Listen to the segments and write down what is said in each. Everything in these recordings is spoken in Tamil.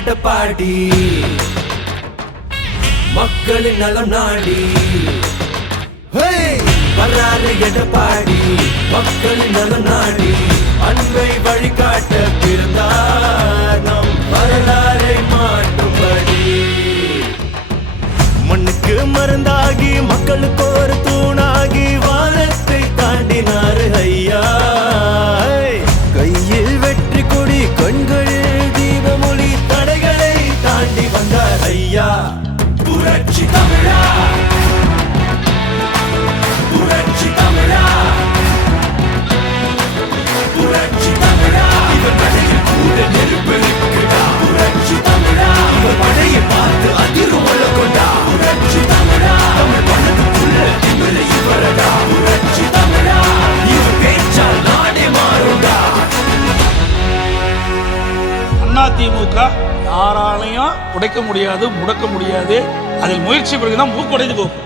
எடப்பாடி மக்களின் நலம் நாடி வர்றாரு எடப்பாடி மக்களின் நலம் நாடி அன்பை வழிகாட்ட பிறந்தார் நம் வரலாறை மாற்றும்படி மண்ணுக்கு மருந்தாகி மக்களுக்கு ஒரு தூணாகி வானத்தை தாண்டினாரு ஐயா கையில் வெற்றி கொடி கண்களில் தீபமொழி தடைகளை தாண்டி வந்தார் ஐயா புரட்சி தமிழா புரட்சி தமிழா புரட்சி தமிழா இவர் மழையில் கூட நெருப்பெருக்குடா புரட்சி தமிழா இவர் மழையை பார்த்து அதிர்வுள்ள கொண்டா புரட்சி தமிழா தமிழ் மனதுக்குள்ள திமிரை இவரடா புரட்சி தமிழா இவர் பேச்சால் நாடே மாறுண்டா. அதிமுக யாராலையும் உடைக்க முடியாது முடக்க முடியாது. அதில் முயற்சி பிறகுதான் மூக்குடைந்து போகும்.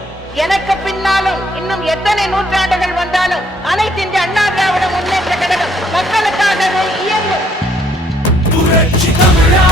எனக்கு பின்னாலும் இன்னும் எத்தனை நூற்றாண்டுகள் வந்தாலும் அனைத்து இந்திய அண்ணா திராவிட முன்னேற்ற கழகம் மக்களுக்காகவே இயங்கும். புரட்சி தமிழா